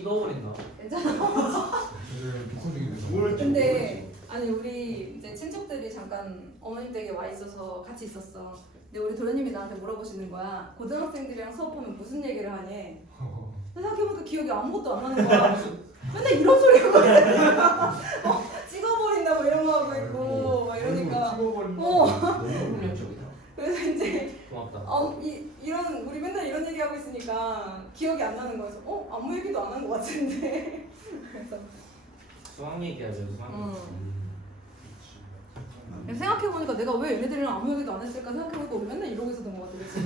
찍어버린다. 괜찮아. 근데 아니 우리 이제 친척들이 잠깐 어머님 댁에 와 있어서 같이 있었어. 근데 우리 도련님이 나한테 물어보시는 거야. 고등학생들이랑 수업 보면 무슨 얘기를 하니? 생각해보니까 기억이 아무것도 안 나는 거야. 맨날 이런 소리 하고 있어. 찍어버린다고 이런 거 하고 있고 막 이러니까. 너무 훈련적이다. 그래서 이제 고맙다. 이런 우리 맨날 이런 얘기 하고 있으니까 기억이 안 나는 거여서 아무 얘기도 안 한 것 같은데. 그래서 수학 얘기하죠. 수학 얘기. 생각해보니까 내가 왜 얘네들이랑 아무 얘기도 안 했을까 생각해보니까 우리 맨날 이러고 있었던 것 같아. 그치?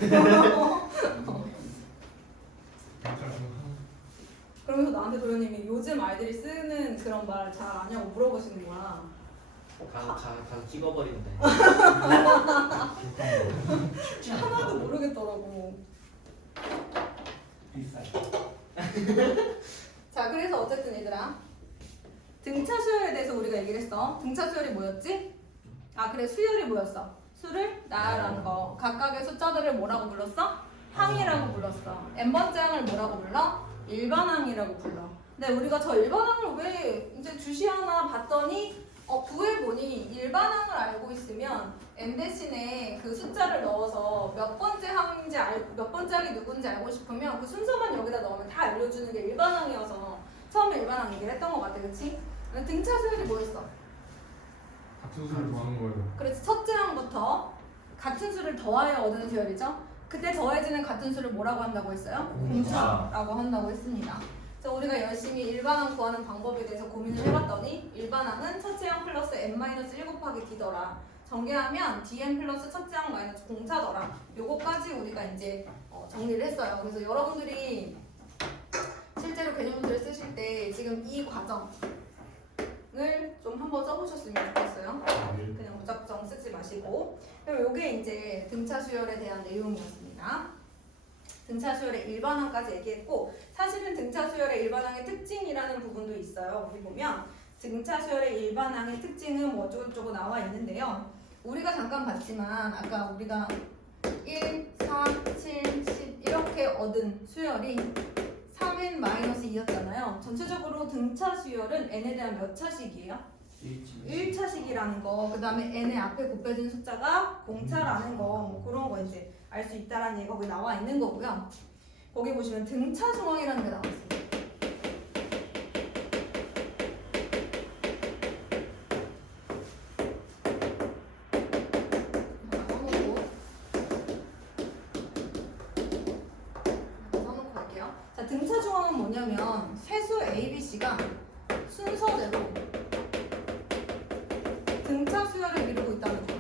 그러면서 나한테 도련님이 요즘 아이들이 쓰는 그런 말 잘 아냐고 물어보시는 거야. 가서 찍어버린다. 하나도 모르겠더라고. 자, 그래서 어쨌든 얘들아 등차 수열에 대해서 우리가 얘기를 했어. 등차 수열이 뭐였지? 그래, 수열이 뭐였어? 수를 나열한 거. 각각의 숫자들을 뭐라고 불렀어? 항이라고 불렀어. n번째 항을 뭐라고 불러? 일반항이라고 불러. 근데 우리가 저 일반항을 왜 이제 주시하나 봤더니 구해보니 일반항을 알고 있으면 n 대신에 그 숫자를 넣어서 몇 번째 항인지 몇 번째 항이 누군지 알고 싶으면 그 순서만 여기다 넣으면 다 알려주는 게 일반항이어서 처음에 일반항 얘기를 했던 것 같아. 그치? 등차 수열이 뭐였어? 같은 수를 더하는 거예요. 그래서 첫째 항부터 같은 수를 더하여 얻는 수열이죠. 그때 더해지는 같은 수를 뭐라고 한다고 했어요? 공차라고 한다고 했습니다. 그래서 우리가 열심히 일반항 구하는 방법에 대해서 고민을 해봤더니 일반항은 첫째 항 플러스 n-1 곱하기 d더라. 전개하면 dn 플러스 첫째 항 마이너스 공차더라. 요거까지 우리가 이제 정리를 했어요. 그래서 여러분들이 실제로 개념들을 쓰실 때 지금 이 과정을 좀 한번 써보셨으면 좋겠어요. 그냥 무작정 쓰지 마시고. 그럼 요게 이제 등차 수열에 대한 내용이었습니다. 등차 수열의 일반항까지 얘기했고, 사실은 등차 수열의 일반항의 특징이라는 부분도 있어요. 여기 보면 등차 수열의 일반항의 특징은 뭐 어쩌고저쩌고 나와 있는데요. 우리가 잠깐 봤지만 아까 우리가 1, 4, 7, 10 이렇게 얻은 수열이 3n-2였잖아요. 전체적으로 등차 수열은 n에 대한 몇 차식이에요? 1차식이라는 거, 그 다음에 n의 앞에 곱해진 숫자가 공차라는 거, 뭐 그런 거 이제 알 수 있다라는 얘기가 거기 나와 있는 거고요. 거기 보시면 등차 중앙이라는 게 나와 있어요. 써놓고 갈게요. 자, 등차 중앙은 뭐냐면 세수 A, B, C가 순서대로 등차 수열을 이루고 있다는 거.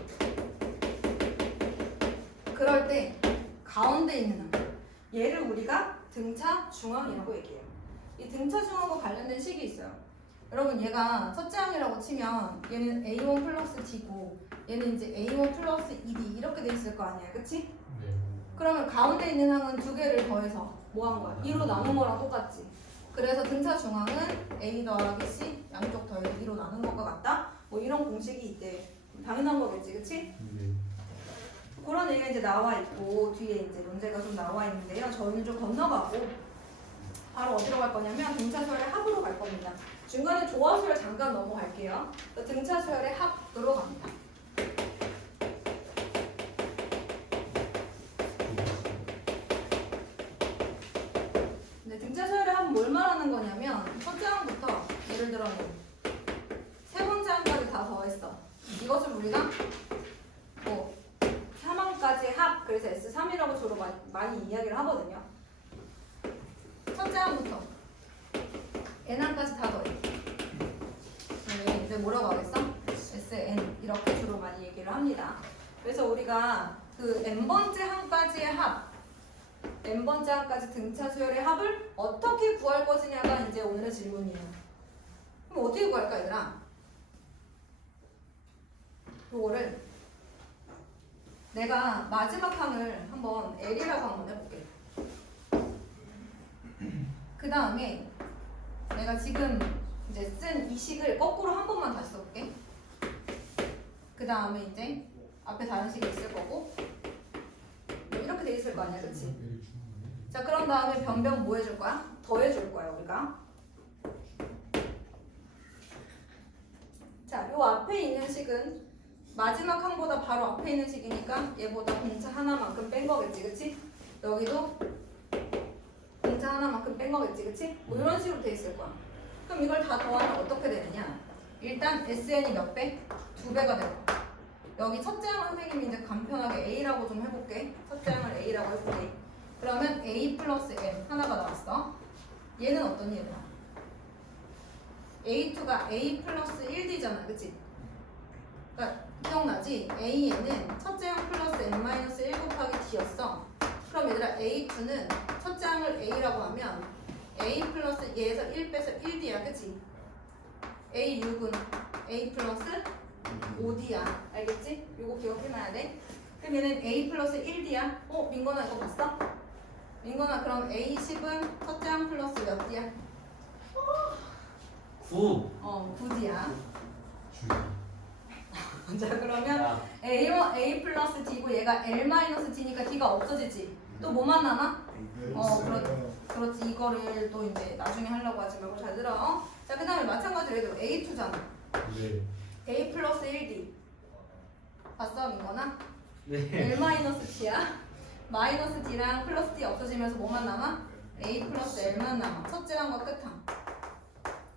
그럴 때 가운데 있는 항, 얘를 우리가 등차 중앙이라고 얘기해요. 이 등차 중앙과 관련된 식이 있어요. 여러분 얘가 첫째 항이라고 치면 얘는 A1 플러스 D고 얘는 이제 A1 플러스 2D 이렇게 돼 있을 거 아니야, 그치? 네. 그러면 가운데 있는 항은 두 개를 더해서 뭐 한 거야? 2로 나눈 거랑 똑같지. 그래서 등차 중앙은 A 더하기 C 양쪽 더해서 2로 나눈 것과 같다. 뭐 이런 공식이 있대. 당연한 거겠지, 그치? 네. 그런 얘기가 이제 나와 있고 뒤에 이제 문제가 좀 나와 있는데요. 저희는 좀 건너가고 바로 어디로 갈 거냐면 등차 수열의 합으로 갈 겁니다. 중간에 조화 수열 잠깐 넘어갈게요. 등차 수열의 합으로 갑니다. 근데 등차 수열의 합은 뭘 말하는 거냐면 첫째 항부터 예를 들어 세 번째 항까지 다 더했어. 이것을 우리가 뭐 3항까지 합, 그래서 S3이라고 주로 많이 이야기를 하거든요. 첫째 항부터 N항까지 다 더해. 이제 뭐라고 하겠어? SN 이렇게 주로 많이 얘기를 합니다. 그래서 우리가 그 N번째 항까지의 합, N번째 항까지 등차 수열의 합을 어떻게 구할 것이냐가 이제 오늘의 질문이에요. 그럼 어떻게 구할까 얘들아? 요거를 내가 마지막 항을 한번 L이라고 한번 해볼게. 그 다음에 내가 지금 이제 쓴 이 식을 거꾸로 한 번만 다시 써볼게. 그 다음에 이제 앞에 다른 식이 있을 거고 이렇게 돼 있을 거 아니야, 그치? 자, 그런 다음에 변변 뭐 해줄 거야? 더해줄 거야, 우리가. 앞에 있는 식은 마지막 항보다 바로 앞에 있는 식이니까 얘보다 공차 하나만큼 뺀 거겠지, 그치? 여기도 공차 하나만큼 뺀 거겠지, 그치? 뭐 이런 식으로 돼 있을 거야. 그럼 이걸 다 더하면 어떻게 되느냐? 일단 SN이 몇 배? 2배가 될 거야. 여기 첫째 항 선생님이 이제 간편하게 A라고 좀 해볼게. 첫째 항을 A라고 해볼게. 그러면 A 플러스 N 하나가 나왔어. 얘는 어떤 얘야? A2가 A 플러스 1D잖아, 그치? 그러니까 기억나지? A에는 첫째 항 플러스 N-1 곱하기 D였어. 그럼 얘들아 A2는 첫째 항을 A라고 하면 A 플러스 얘에서 1 빼서 1D야, 그치? A6은 A 플러스 5D야. 알겠지? 요거 기억해놔야 돼. 그럼 얘는 A 플러스 1D야. 민건아 이거 봤어? 민건아 그럼 A10은 첫째 항 플러스 몇 D야? 9. 9D야. 주지. 자 그러면 야, A 플러스 D고 얘가 L-D니까 D가 없어지지. 또 뭐만 남아? 그렇지. 이거를 또 이제 나중에 하려고 하지 말고 잘 들어. 자 그 다음에 마찬가지로 해도 A2잖아. 네. A 플러스 1D. 봤어 민건아? 네. L-D야. 마이너스 D랑 플러스 D 없어지면서 뭐만 남아? A 플러스 L만 남아. 첫째 항과 끝항.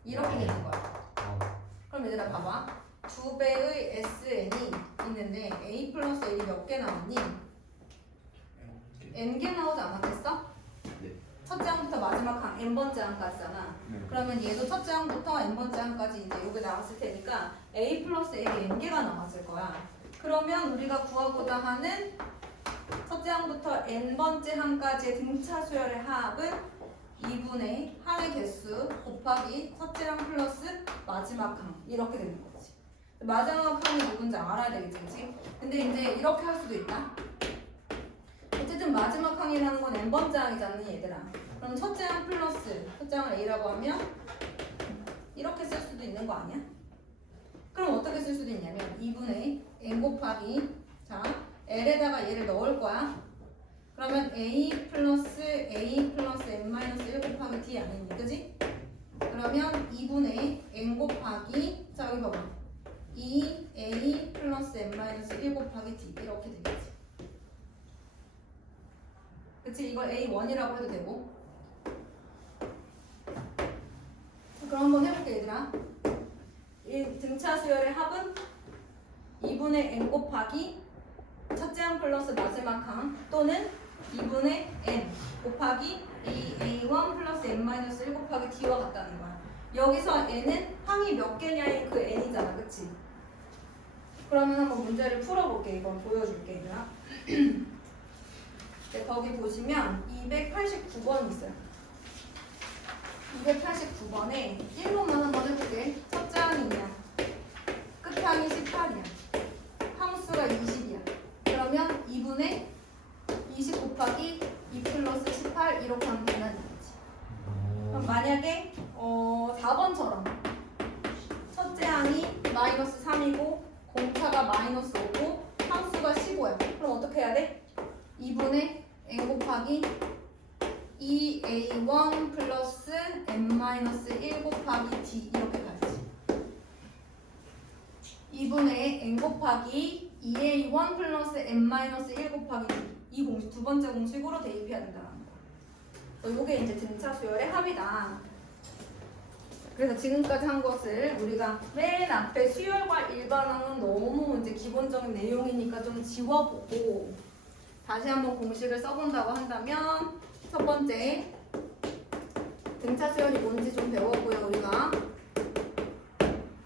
이렇게 되는 거야. 그럼 얘들아 봐봐. 2배의 SN이 있는데 A 플러스 L이 몇 개 나왔니? N개 나오지 않았겠어? 네. 첫째 항부터 마지막 항 N번째 항까지잖아. 그러면 얘도 첫째 항부터 N번째 항까지 이제 요게 나왔을 테니까 A 플러스 L이 N개가 나왔을 거야. 그러면 우리가 구하고자 하는 첫째 항부터 N번째 항까지의 등차 수열의 합은 2분의 항의 개수 곱하기 첫째 항 플러스 마지막 항 이렇게 되는 거지. 마지막 항이 누군지 알아야 되겠지, 그치? 근데 이제 이렇게 할 수도 있다. 어쨌든 마지막 항이라는 건 N번째 항이잖니 얘들아. 그럼 첫째 항 플러스 첫째 항을 A라고 하면 이렇게 쓸 수도 있는 거 아니야? 그럼 어떻게 쓸 수도 있냐면 2분의 N 곱하기 자 L에다가 얘를 넣을 거야. 그러면 A 플러스 N-1 곱하기 D 아니니, 그지? 그러면 2분의 N 곱하기 자 여기 봐봐 2A 플러스 N-1 곱하기 D 이렇게 되겠지. 그치? 이걸 A1이라고 해도 되고. 그럼 한번 해볼게 얘들아. 이 등차 수열의 합은 2분의 N 곱하기 첫째 항 플러스 마지막 항 또는 2분의 N 곱하기 A1 플러스 N-1 곱하기 D와 같다는 거야. 여기서 N은 항이 몇 개냐의 그 N이잖아, 그치? 그러면 한번 문제를 풀어볼게. 이건 보여줄게 얘들아. 네, 거기 보시면 289번 있어요. 289번에 1번만 한번 해볼게. 첫째 항이냐? 끝항이 18이야. 항수가 20이야. 그러면 2분의 20 곱하기 2 플러스 18 이렇게 하면 된다는 거지. 그럼 만약에 4번처럼 첫째 항이 마이너스 3이고 공차가 마이너스 5고 항수가 15야. 그럼 어떻게 해야 돼? 2분의 N 곱하기 2A1 플러스 N-1 곱하기 D 이렇게 가야지. 2분의 N 곱하기 2A1 플러스 N-1 곱하기 D 이 공식 두 번째 공식으로 대입해야 된다는 거야. 이게 이제 등차 수열의 합이다. 그래서 지금까지 한 것을 우리가 맨 앞에 수열과 일반항은 너무 이제 기본적인 내용이니까 좀 지워보고 다시 한번 공식을 써본다고 한다면 첫 번째 등차 수열이 뭔지 좀 배워보고요. 우리가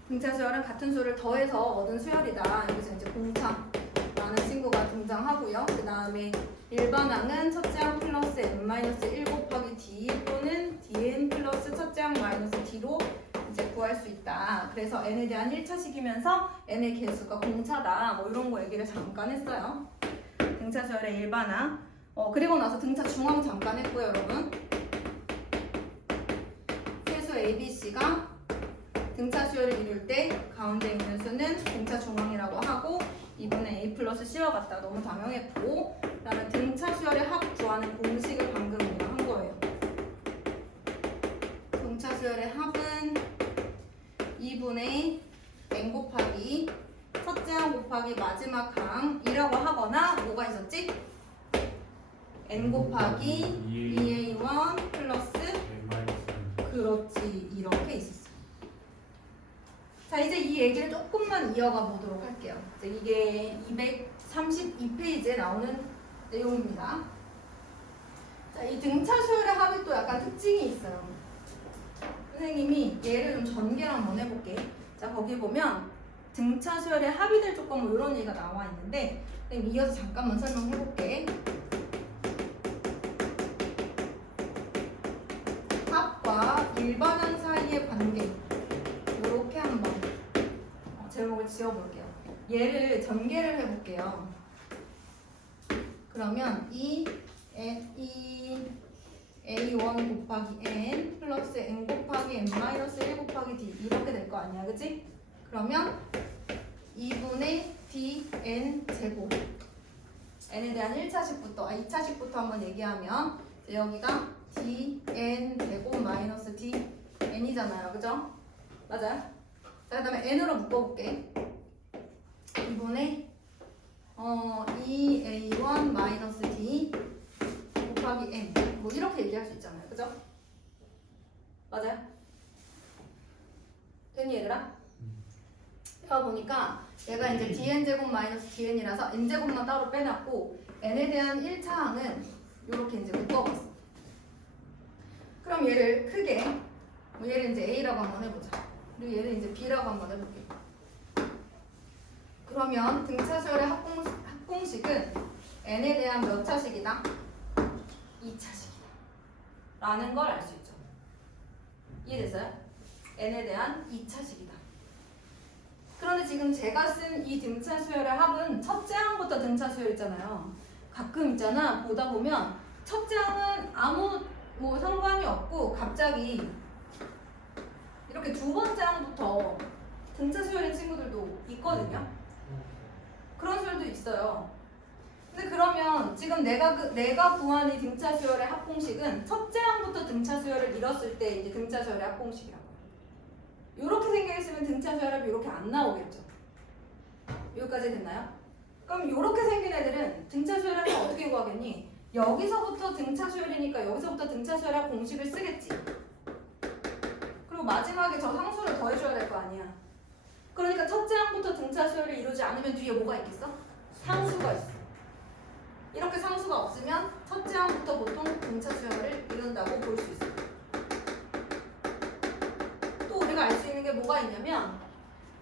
등차 수열은 같은 수를 더해서 얻은 수열이다. 여기서 이제 공차라는 친구가 등장하고요. 그 다음에 일반항은 첫째 항 플러스 N-1 곱하기 D 또는 DN 플러스 첫째 항 마이너스 D로 이제 구할 수 있다. 그래서 N에 대한 1차식이면서 N의 개수가 공차다. 뭐 이런 거 얘기를 잠깐 했어요. 등차 수열의 일반항. 그리고 나서 등차 중항 잠깐 했고요, 여러분. 세수 ABC가 등차 수열을 이룰 때 가운데 있는 수는 등차 중항이라고 하고 2분의 A 플러스 C와 같다. 너무 당연했고 그다음에 등차 수열의 합 구하는 공식을 방금 우리가 한 거예요. 등차 수열의 합은 2분의 n 곱하기 첫째 항 곱하기 마지막 항이라고 하거나 뭐가 있었지? n 곱하기 2a1 플러스 그렇지 이렇게 있었어. 자 이제 이 얘기를 조금만 이어가 보도록 할게요. 이제 이게 232페이지에 나오는 내용입니다. 자, 이 등차 수열의 합이 또 약간 특징이 있어요. 선생님이 얘를 좀 전개를 한번 해볼게. 자 거기 보면 등차 수열의 합이 될 조건 뭐 이런 얘기가 나와 있는데 선생님 이어서 잠깐만 설명해볼게. 합과 일반항 사이의 관계 이렇게 한번 제목을 지어볼게요. 얘를 전개를 해볼게요. 그러면 이 a1 곱하기 n 플러스 n 곱하기 n 마이너스 1 곱하기 d 이렇게 될 거 아니야, 그치? 그러면 2분의 dn 제곱 n에 대한 1차식부터 2차식부터 한번 얘기하면 여기가 dn 제곱 마이너스 dn이잖아요, 그죠? 맞아요? 자, 그 다음에 n으로 묶어볼게. 2분의 2a1 마이너스 d 곱하기 n 뭐 이렇게 얘기할 수 있잖아요, 그죠? 맞아요? 됐니 얘들아? 여기 보니까 얘가 이제 dn제곱 마이너스 dn이라서 n제곱만 따로 빼놨고 n에 대한 1차항은 이렇게 이제 묶어봤어. 그럼 얘를 크게 얘를 이제 a라고 한번 해보자. 그리고 얘를 이제 b라고 한번 해볼게. 그러면 등차 수열의 합공식은 n에 대한 몇 차식이다? 2차식이다 라는 걸 알 수 있죠. 이해됐어요? n에 대한 2차식이다. 그런데 지금 제가 쓴 이 등차 수열의 합은 첫째 항부터 등차 수열 있잖아요. 가끔 있잖아 보다 보면 첫째 항은 아무 뭐 상관이 없고 갑자기 이렇게 두 번째 항부터 등차 수열인 친구들도 있거든요. 그런 수열도 있어요. 근데 그러면 지금 내가 구한 이 등차 수열의 합공식은 첫째 항부터 등차 수열을 이뤘을 때 이제 등차 수열의 합공식이라고. 이렇게 생겨 있으면 등차 수열합이 이렇게 안 나오겠죠. 여기까지 됐나요? 그럼 이렇게 생긴 애들은 등차 수열합을 어떻게 구하겠니? 여기서부터 등차 수열이니까 여기서부터 등차 수열합 공식을 쓰겠지. 그리고 마지막에 저 상수를 더해줘야 될 거 아니야. 그러니까 첫째 항부터 등차 수열을 이루지 않으면 뒤에 뭐가 있겠어? 상수가 있어. 이렇게 상수가 없으면 첫째 항부터 보통 등차 수열을 이룬다고 볼 수 있어. 또 우리가 알 수 있는 게 뭐가 있냐면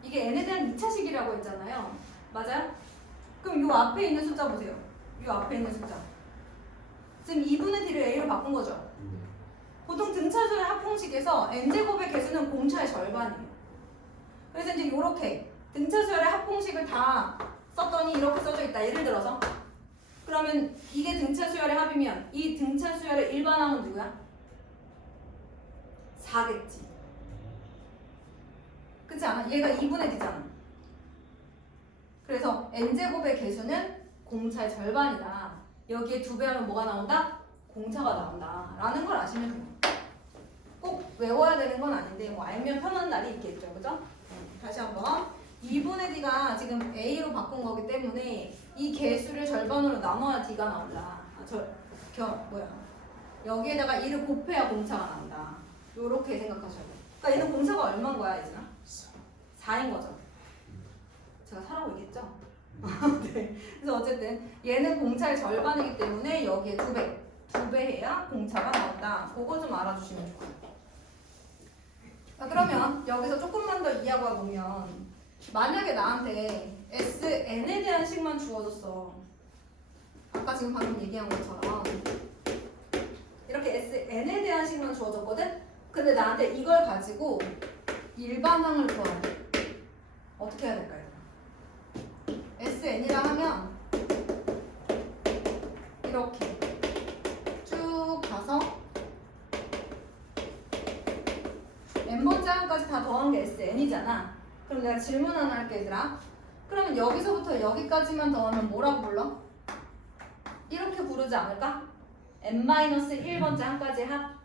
이게 n에 대한 2차식이라고 했잖아요. 맞아요? 그럼 요 앞에 있는 숫자 보세요. 요 앞에 있는 숫자. 지금 2분의 d를 a로 바꾼 거죠. 보통 등차수열 합공식에서 n제곱의 개수는 공차의 절반이에요. 그래서 이제 요렇게 등차수열의 합공식을 다 썼더니 이렇게 써져 있다. 예를 들어서 그러면 이게 등차수열의 합이면 이 등차수열의 일반항은 누구야? 4겠지. 그렇지 않아? 얘가 2분의 d잖아. 그래서 n제곱의 개수는 공차의 절반이다. 여기에 2배 하면 뭐가 나온다? 공차가 나온다 라는 걸 아시면 돼요. 꼭 외워야 되는 건 아닌데 뭐 알면 편한 날이 있겠죠. 그죠? 다시 한번 2분의 d가 지금 a로 바꾼 거기 때문에 이 개수를 절반으로 나눠야 d가 나온다. 여기에다가 1을 곱해야 공차가 나온다. 요렇게 생각하셔야 돼요. 그러니까 얘는 공차가 얼마인 거야 이제나? 4인 거죠. 제가 사라고 얘기했죠? 네. 그래서 어쨌든 얘는 공차의 절반이기 때문에 여기에 2배 해야 공차가 나온다. 그거 좀 알아주시면 좋아요. 자, 그러면 여기서 조금만 더 이해하고 보면 만약에 나한테 SN에 대한 식만 주어졌어. 아까 지금 방금 얘기한 것처럼 이렇게 SN에 대한 식만 주어졌거든? 근데 나한테 이걸 가지고 일반항을 구하래. 어떻게 해야 될까요? SN이라 하면 이렇게 쭉 가서 n번째 항까지 다 더한 게 SN이잖아. 그럼 내가 질문 하나 할게 얘들아. 그러면 여기서부터 여기까지만 더하면 뭐라고 불러? 이렇게 부르지 않을까? n-1번째 항까지 합.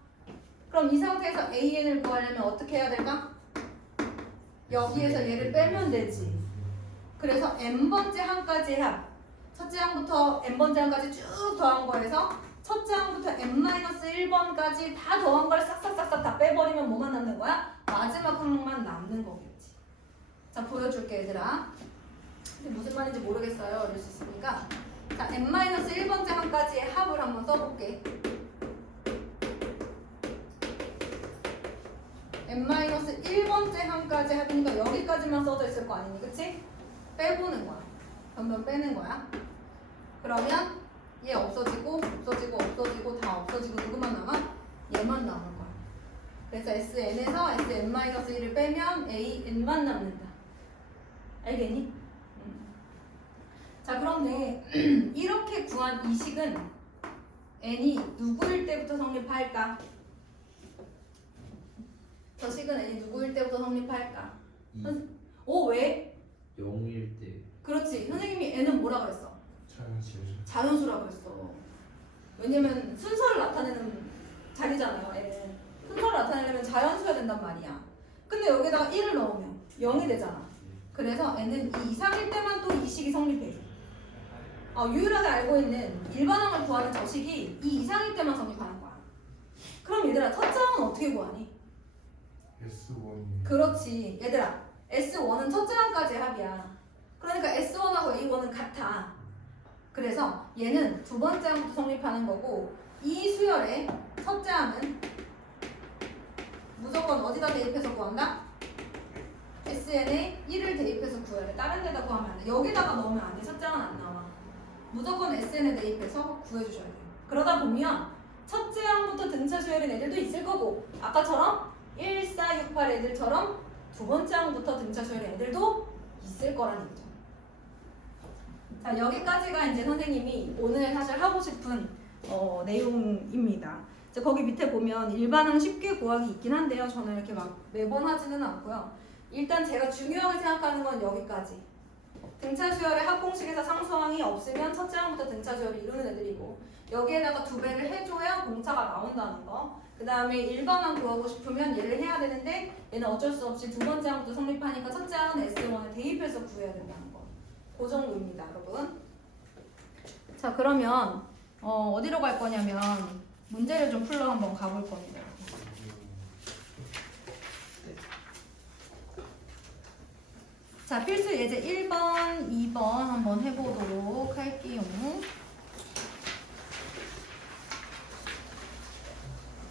그럼 이 상태에서 an을 구하려면 어떻게 해야 될까? 여기에서 얘를 빼면 되지. 그래서 n번째 항까지 합. 첫째 항부터 n번째 항까지 쭉 더한 거에서 첫째 항부터 n-1번까지 다 더한 걸 싹싹싹싹 다 빼버리면 뭐만 남는 거야? 마지막 항만 남는 거겠지. 자, 보여줄게 얘들아. 근데 무슨 말인지 모르겠어요. 이럴 수 있으니까. 자, n-1번째 항까지의 합을 한번 써볼게. n-1번째 항까지 합이니까 여기까지만 써져 있을 거 아니니, 그치? 빼보는 거야. 변변 빼는 거야. 그러면 얘 없어지고 없어지고 없어지고 다 없어지고 누구만 남아? 얘만 남은 거야. 그래서 SN에서 SN-1을 빼면 AN만 남는다. 알겠니? 자, 그런데 이렇게 구한 이 식은 n이 누구일 때부터 성립할까? 저 식은 n이 누구일 때부터 성립할까? 오, 왜? 0일 때. 그렇지. 선생님이 n은 뭐라 그랬어? 자연수라 그랬어. 왜냐면 순서를 나타내는 자리잖아요. n은 순서를 나타내려면 자연수가 된단 말이야. 근데 여기다가 1을 넣으면 0이 되잖아. 그래서 n은 2 이상일 때만 또 이 식이 성립해줘. 유일하게 알고 있는 일반항을 구하는 저 식이 2 이상일 때만 성립하는 거야. 그럼 얘들아, 첫째 항은 어떻게 구하니? S1. 그렇지. 얘들아, S1은 첫째 항까지 합이야. 그러니까 S1하고 A1은 같아. 그래서 얘는 두 번째 항부터 성립하는 거고, 이 수열의 첫째 항은 무조건 어디다 대입해서 구한다? SN에 1을 대입해서 구해야 돼. 다른 데다 구하면 안 돼. 여기다가 넣으면 안 돼. 첫째 항은 안 나와. 무조건 SN에 대입해서 구해주셔야 돼요. 그러다 보면 첫째 항부터 등차 수열인 애들도 있을 거고, 아까처럼 1, 4, 6, 8 애들처럼 두 번째 항부터 등차 수열인 애들도 있을 거라는 얘기죠. 자, 여기까지가 이제 선생님이 오늘 사실 하고 싶은 내용입니다. 이제 거기 밑에 보면 일반항 쉽게 구하기 있긴 한데요. 저는 이렇게 막 매번 하지는 않고요. 일단 제가 중요하게 생각하는 건 여기까지. 등차 수열의 합공식에서 상수항이 없으면 첫째 항부터 등차 수열을 이루는 애들이고, 여기에다가 두 배를 해줘야 공차가 나온다는 거. 그 다음에 일반항 구하고 싶으면 얘를 해야 되는데, 얘는 어쩔 수 없이 두 번째 항부터 성립하니까 첫째 항은 S1을 대입해서 구해야 된다는 거. 그 정도입니다, 여러분. 자, 그러면 어디로 갈 거냐면 문제를 좀 풀러 한번 가볼 겁니다. 자, 필수 예제 1번, 2번 한번 해보도록 할게요.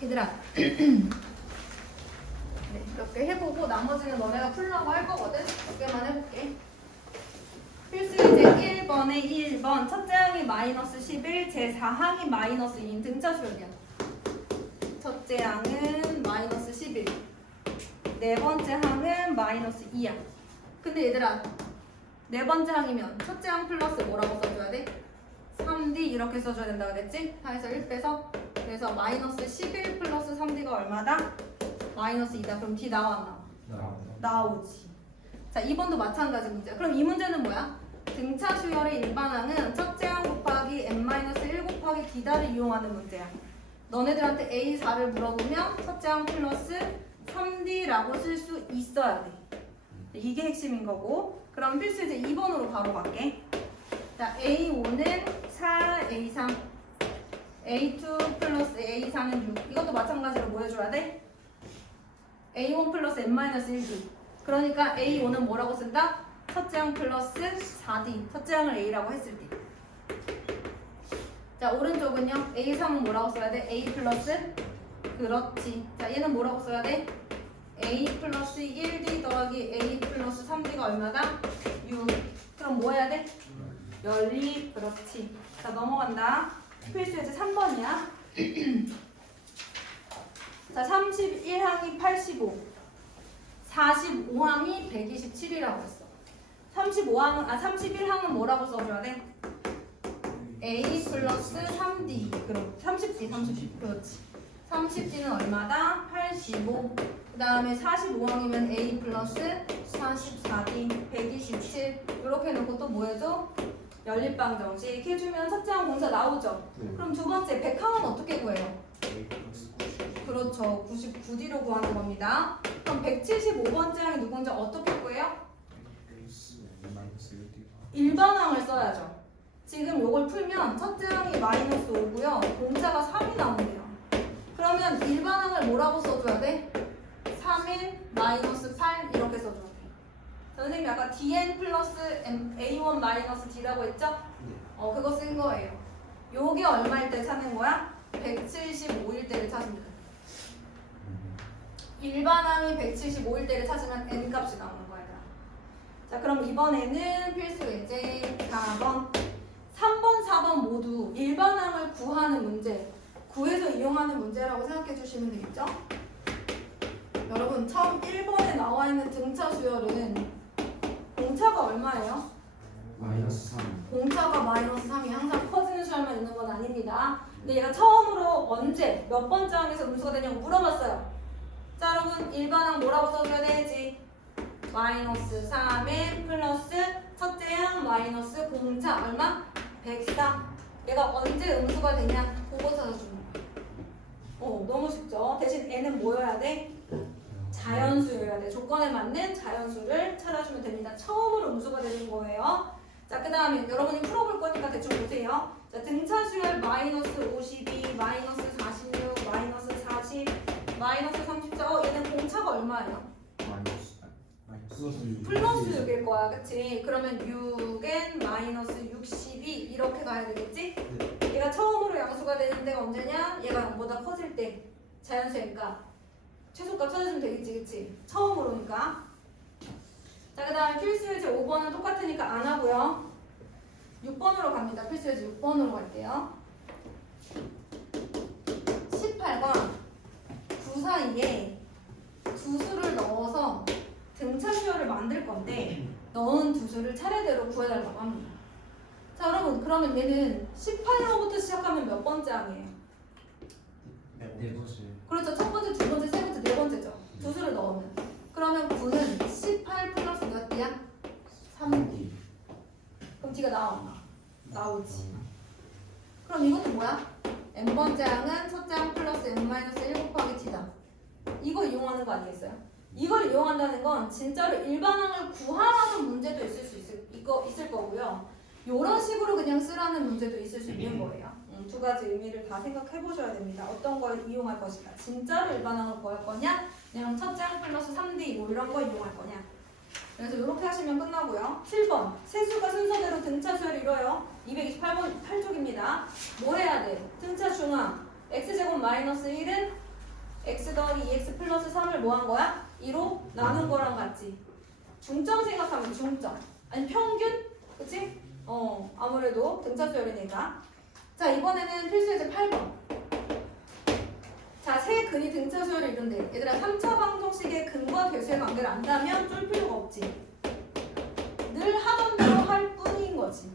얘들아, 네, 몇 개 해보고 나머지는 너네가 풀라고 할 거거든? 몇 개만 해볼게. 필수 예제 1번에 1번 첫째 항이 마이너스 11, 제 4항이 마이너스 2인 등차 수열이야. 첫째 항은 마이너스 11, 네 번째 항은 마이너스 2야. 근데 얘들아, 네 번째 항이면 첫째 항 플러스 뭐라고 써줘야 돼? 3D 이렇게 써줘야 된다 그랬지? 4에서 1 빼서, 그래서 마이너스 11 플러스 3D가 얼마다? 마이너스 2다. 그럼 D 나와 안 나와? 나오지. 자, 2번도 마찬가지 문제야. 그럼 이 문제는 뭐야? 등차 수열의 일반항은 첫째 항 곱하기 n-1 곱하기 D다를 이용하는 문제야. 너네들한테 A4를 물어보면 첫째 항 플러스 3D라고 쓸 수 있어야 돼. 이게 핵심인 거고. 그럼 필수 이제 2번으로 바로 갈게. 자, A5는 4, A3, A2 플러스 A4는 6. 이것도 마찬가지로 뭐 해줘야 돼? A1 플러스 n-1D. 그러니까 A5는 뭐라고 쓴다? 첫째 항 플러스 4D. 첫째 항을 A라고 했을 때. 자, 오른쪽은요. A3은 뭐라고 써야 돼? A 플러스, 그렇지. 자, 얘는 뭐라고 써야 돼? A 플러스 1D 더하기 A 플러스 3D가 얼마다? 6. 그럼 뭐 해야 돼? 연립. 그렇지. 자, 넘어간다. 필수 예제 3번이야. 자, 31항이 85, 45항이 127이라고 했어. 31항은 뭐라고 써줘야 돼? A 플러스 3D. 그럼 30D. 그렇지. 30D는 얼마다? 85. 그 다음에 45항이면 A 플러스 44D 127. 이렇게 해놓고 또 뭐 해줘? 연립방정식 해주면 첫째 항 공차 나오죠? 그럼 두 번째 100항은 어떻게 구해요? 그렇죠. 99D로 구하는 겁니다. 그럼 175번째 항이 누군지 어떻게 구해요? 일반항을 써야죠. 지금 요걸 풀면 첫째 항이 마이너스 5고요. 공차가 3이 나온대요. 그러면 일반항을 뭐라고 써줘야 돼? 3일 마이너스 8 이렇게 써줘야 돼. 선생님이 아까 dn 플러스 a1 마이너스 d라고 했죠? 그거 쓴 거예요. 요게 얼마일 때 찾는 거야? 175일 때를 찾으면 돼. 일반항이 175일 때를 찾으면 n 값이 나오는 거야. 자, 그럼 이번에는 필수 예제 4번. 3번, 4번 모두 일반항을 구하는 문제, 구해서 이용하는 문제라고 생각해 주시면 되겠죠? 여러분, 처음 1번에 나와 있는 등차 수열은 공차가 얼마예요? 마이너스 3. 공차가 마이너스 3이 항상 커지는 수열만 있는 건 아닙니다. 근데 얘가 처음으로 언제, 몇 번째 항에서 음수가 되냐고 물어봤어요. 자, 여러분, 일반항 뭐라고 써줘야 되지? 마이너스 3에 플러스 첫째 항 마이너스 공차 얼마? 104. 얘가 언제 음수가 되냐? 그거 찾아주는 거야. 너무 쉽죠? 대신 n은 뭐여야 돼? 자연수여야 돼. 조건에 맞는 자연수를 찾아주면 됩니다. 처음으로 음수가 되는 거예요. 자, 그 다음에 여러분이 풀어볼 거니까 대충 보세요. 자, 등차 수열 마이너스 52, 마이너스 46, 마이너스 40, 마이너스 34. 얘는 공차가 얼마예요? 플러스 6일 거야, 그치? 그러면 6n 마이너스 62 이렇게 가야 되겠지? 얘가 처음으로 양수가 되는 데가 언제냐? 얘가 0보다 커질 때 자연수니까 최소값 찾아주면 되겠지, 그치? 처음으로니까. 자, 그 다음에 필수예제 5번은 똑같으니까 안 하고요. 6번으로 갑니다. 필수예제 6번으로 갈게요. 18번 9 사이에 두 수를 넣어서 등차 수열을 만들 건데 넣은 두 수를 차례대로 구해달라고 합니다. 자, 여러분, 그러면 얘는 18로부터 시작하면 몇 번째 항이에요? 네 번째. 그렇죠. 첫 번째, 두 번째, 세 번째, 네 번째죠. 두 수를 넣으면. 그러면 9는 18 플러스 몇 D야? 3D. 그럼 D가 나와? 나오지. 그럼 이것도 뭐야? n번째 항은 첫째 항 플러스 n-1 곱하기 D다. 이거 이용하는 거 아니겠어요? 이걸 이용한다는 건 진짜로 일반항을 구하라는 문제도 있을 거고요. 이런 식으로 그냥 쓰라는 문제도 있을 수 있는 거예요. 두 가지 의미를 다 생각해 보셔야 됩니다. 어떤 걸 이용할 것인가. 진짜로 일반항을 구할 거냐? 그냥 첫째 항 플러스 3D 뭐 이런 거 이용할 거냐. 그래서 이렇게 하시면 끝나고요. 7번. 세수가 순서대로 등차 수열을 이뤄요. 228번 8쪽입니다. 뭐 해야 돼? 등차 중앙. x제곱 마이너스 1은 x 더하기 2x 플러스 3을 뭐 한 거야? 2로 나눈 거랑 같지. 중점 생각하면 중점. 아니 평균? 그치? 아무래도 등차 수열이니까. 자, 이번에는 필수예제 8번. 자, 세 근이 등차 수열을 이룬대. 얘들아, 3차 방정식의 근과 괴수의 관계를 안다면 쫄 필요가 없지. 늘 하던 대로 할 뿐인 거지.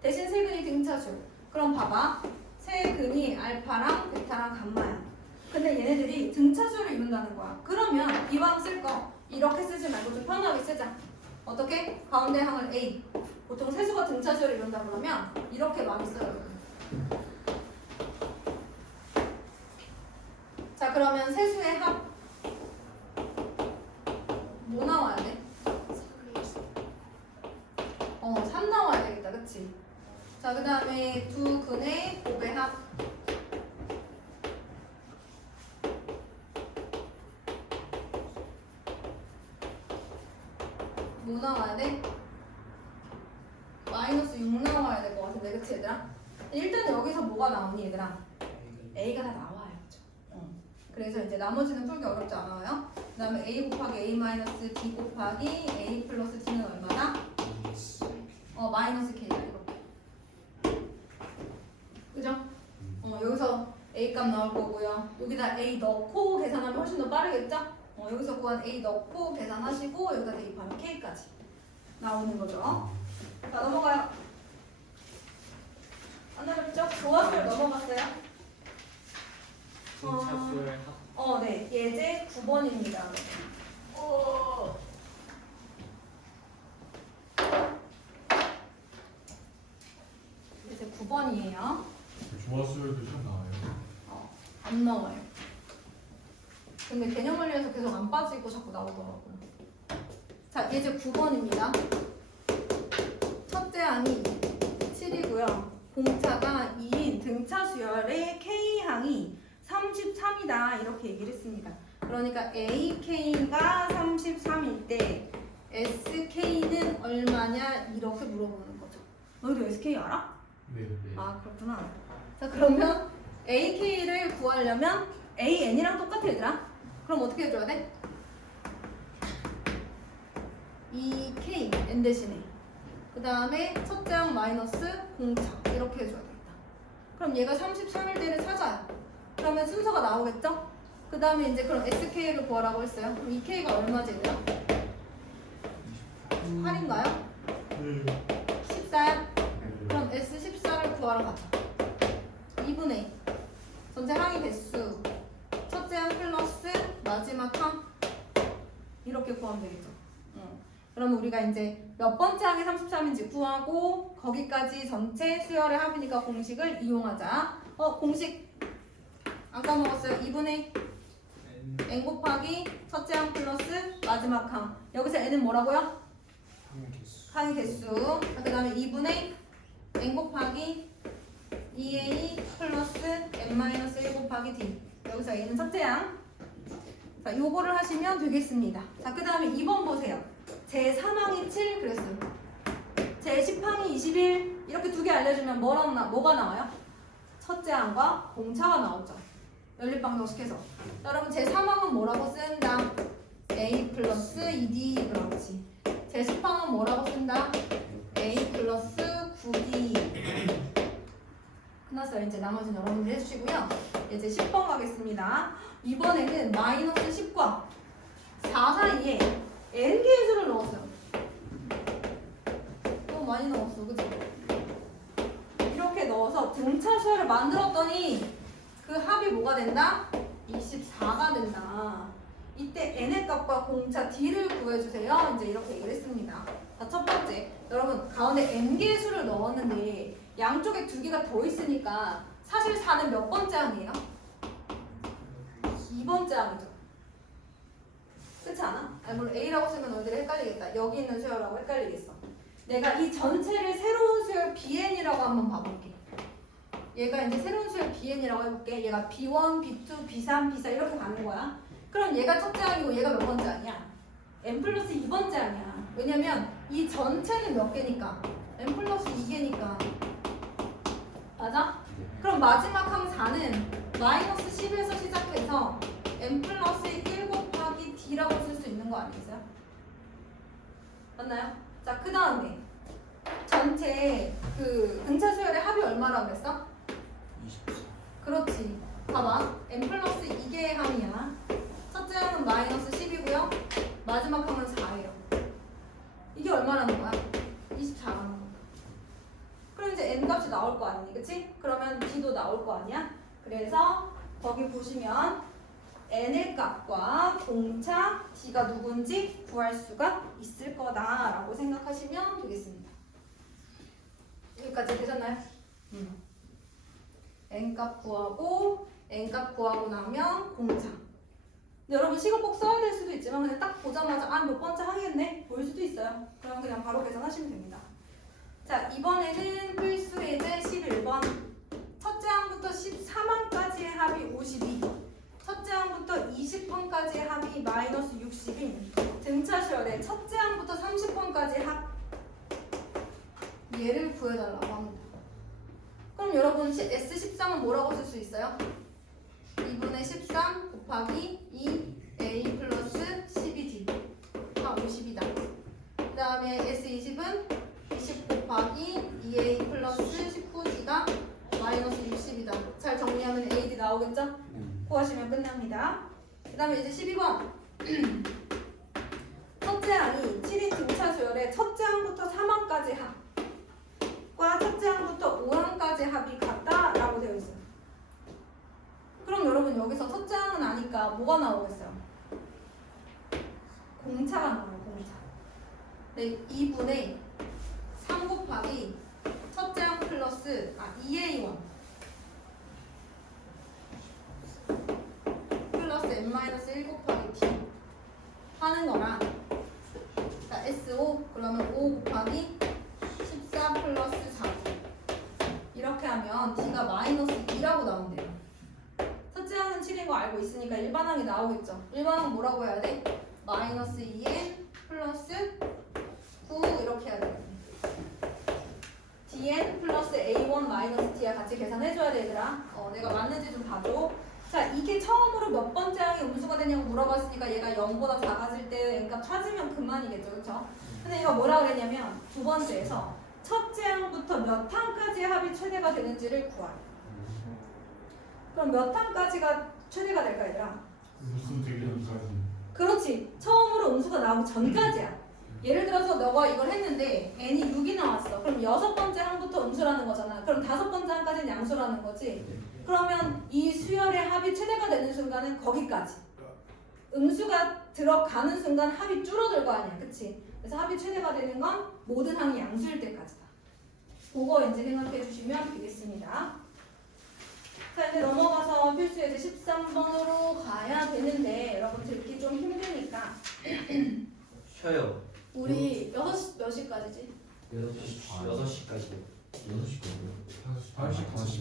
대신 세 근이 등차 수열. 그럼 봐봐. 세 근이 알파랑 베타랑 감마야. 근데 얘네들이 등차 수열을 이룬다는 거야. 그러면 이왕 쓸 거 이렇게 쓰지 말고 좀 편하게 쓰자. 어떻게? 가운데 항을 A. 보통 세수가 등차 수열을 이룬다 그러면 이렇게 많이 써요. 자, 그러면 세수의 합 뭐 나와야 돼? 3 나와야 되겠다, 그치? 자, 그 다음에 두 근의 곱의 합 뭐 나와야 돼? 마이너스 6 나와야 될 것 같은데, 그치 얘들아? 일단 여기서 뭐가 나오니 얘들아? A가 다 나와요. 그래서 이제 나머지는 풀기 어렵지 않아요. 그 다음에 A 곱하기 A 마이너스 D 곱하기 A 플러스 D는 얼마나? 마이너스 K다 이렇게. 그죠? 여기서 A 값 나올 거고요. 여기다 A 넣고 계산하면 훨씬 더 빠르겠죠? 여기서 구한 A 넣고 계산하시고 여기다 대입하면 K까지 나오는 거죠. 자, 넘어가요. 안 어렵죠? 조합을 넘어갔어요. 등차 수열 합. 네. 예제 9번입니다. 예제 9번이에요. 조화수열도 좀 나와요. 안 나와요. 근데 개념 원리에서 계속 안 빠지고 자꾸 나오더라고. 자, 예제 9번입니다. 첫째 항이 7이고요. 공차가 2인 등차 수열의 K항이 33이다. 이렇게 얘기를 했습니다. 그러니까 AK가 33일 때 SK는 얼마냐? 이렇게 물어보는 거죠. 너희도 SK 알아? 네. 아, 그렇구나. 자, 그러면 AK를 구하려면 AN이랑 똑같아, 얘들아. 그럼 어떻게 해줘야 돼? EK, N 대신에. 그 다음에 첫째 항 마이너스 공차. 이렇게 해줘야 되겠다. 그럼 얘가 33일 때를 찾아요. 그러면 순서가 나오겠죠? 그 다음에 이제 그럼 SK를 구하라고 했어요. 그럼 EK가 얼마지, 얘들아? 8인가요? 14야? 그럼 S14를 구하러 가자. 2분의 전체 항의 개수 첫째 항 플러스 마지막 항 이렇게 구하면 되겠죠. 그럼 우리가 이제 몇 번째 항이 33인지 구하고 거기까지 전체 수열의 합이니까 공식을 이용하자. 공식 안 까먹었어요. 2분의 n 곱하기 첫째 항 플러스 마지막 항. 여기서 n은 뭐라고요? 항의 개수. 그 다음에 2분의 n 곱하기 2a 플러스 n-1 곱하기 d. 여기서 a는 첫째 항. 자, 요거를 하시면 되겠습니다. 자, 그 다음에 2번 보세요. 제 3항이 7 그랬어요. 제 10항이 21 이렇게 두 개 알려주면 뭐가 나와요? 첫째 항과 공차가 나오죠. 연립방정식해서. 여러분 제 3항은 뭐라고 쓴다? a 플러스 2d 그렇지. 제 10항은 뭐라고 쓴다? a 플러스 9d. 끝났어요. 이제 나머지는 여러분들 해주시고요. 이제 10번 가겠습니다. 이번에는 마이너스 10과 4 사이에 n개의 수를 넣었어요. 너무 많이 넣었어, 그치? 이렇게 넣어서 등차 수열을 만들었더니 그 합이 뭐가 된다? 24가 된다. 이때 n의 값과 공차 d를 구해주세요. 이제 이렇게 얘기를 했습니다. 자, 첫 번째, 여러분 가운데 n개의 수를 넣었는데 양쪽에 두 개가 더 있으니까 사실 4는 몇 번째 항이에요? 2번째 항이죠. 그렇지 않아? 아니, 물론 A라고 쓰면 너희들이 헷갈리겠다. 여기 있는 수열하고 헷갈리겠어. 내가 이 전체를 새로운 수열 BN이라고 한번 봐볼게. 얘가 이제 새로운 수열 BN이라고 해볼게. 얘가 B1, B2, B3, B4 이렇게 가는 거야. 그럼 얘가 첫째 항이고 얘가 몇 번째 항이야? N 플러스 2번째 항이야. 왜냐면 이 전체는 몇 개니까? N 플러스 2개니까. 맞아? 그럼 마지막 항 4는 마이너스 10에서 시작해서 N 플러스 1 곱하기 D라고 쓸 수 있는 거 아니겠어요? 맞나요? 자, 그 다음에 전체 그 등차 수열의 합이 얼마라고 그랬어? 24. 그렇지. 봐봐. N 플러스 2개의 항이야. 첫째 항은 마이너스 10이고요. 마지막 항은 4예요. 이게 얼마라는 거야? 24라는 거야. 그럼 이제 N 값이 나올 거 아니니, 그치? 그러면 D도 나올 거 아니야? 그래서 거기 보시면 N의 값과 공차 D가 누군지 구할 수가 있을 거다라고 생각하시면 되겠습니다. 여기까지 되셨나요? N값 구하고 N값 구하고 나면 공차. 근데 여러분 식을 꼭 써야 될 수도 있지만 그냥 딱 보자마자 몇 번째 항이겠네 보일 수도 있어요. 그럼 그냥 바로 계산하시면 됩니다. 자, 이번에는 필수 예제 11번. 첫째 항부터 13항까지의 합이 52. 첫째 항부터 20번까지의 합이 마이너스 60인 등차 수열의 첫째 항부터 30번까지의 합. 얘를 구해달라고 합니다. 그럼 여러분 S13은 뭐라고 쓸 수 있어요? 2분의 13 곱하기 2A 플러스 12D 다 50이다. 그 다음에 S20은 20 곱하기 2A 플러스 19D가 마이너스 60이다. 잘 정리하면 AD 나오겠죠? 구하시면 끝납니다. 그 다음에 이제 12번 첫째 항이 7인 등차 수열의 첫째 항부터 3항까지 합과 첫째 항부터 5항까지 합이 같다라고 되어 있어요. 그럼 여러분 여기서 첫째 항은 아니까 뭐가 나오겠어요? 공차가 나와요. 공차. 네, 2분의 3 곱하기 첫째 항 플러스 2A1 플러스 n-1 곱하기 14 플러스 4죠. 이렇게 하면 D가 마이너스 2라고 나온대요. 첫째 항은 7인 거 알고 있으니까 일반항이 나오겠죠. 일반항 뭐라고 해야 돼? 마이너스 2n 플러스 9 이렇게 해야 돼. dn 플러스 a1 마이너스 t야 같이 계산해줘야 돼 얘들아. 내가 맞는지 좀 봐줘. 자, 이게 처음으로 몇 번째 항이 음수가 되냐고 물어봤으니까 얘가 0보다 작아질 때 n값 찾으면 그만이겠죠. 그쵸? 근데 얘가 뭐라 그랬냐면 두 번째에서 첫째 항부터 몇 항까지의 합이 최대가 되는지를 구하래. 그럼 몇 항까지가 최대가 될까 얘들아? 무슨 되기 전까지. 그렇지. 처음으로 음수가 나오기 전까지야. 예를 들어서 너가 이걸 했는데 n이 6이 나왔어. 그럼 여섯 번째 항부터 음수라는 거잖아. 그럼 다섯 번째 항까지는 양수라는 거지. 그러면 이 수열의 합이 최대가 되는 순간은 거기까지. 음수가 들어가는 순간 합이 줄어들 거 아니야. 그치? 그래서 합이 최대가 되는 건 모든 항이 양수일 때까지다. 그거 이제 생각해 주시면 되겠습니다. 자, 이제 넘어가서 필수예제 13번으로 가야 되는데 여러분 듣기 좀 힘드니까 쉬어요. 우리 6시 몇 시까지지? 6시까지. 6시 거고요. 5시 40분.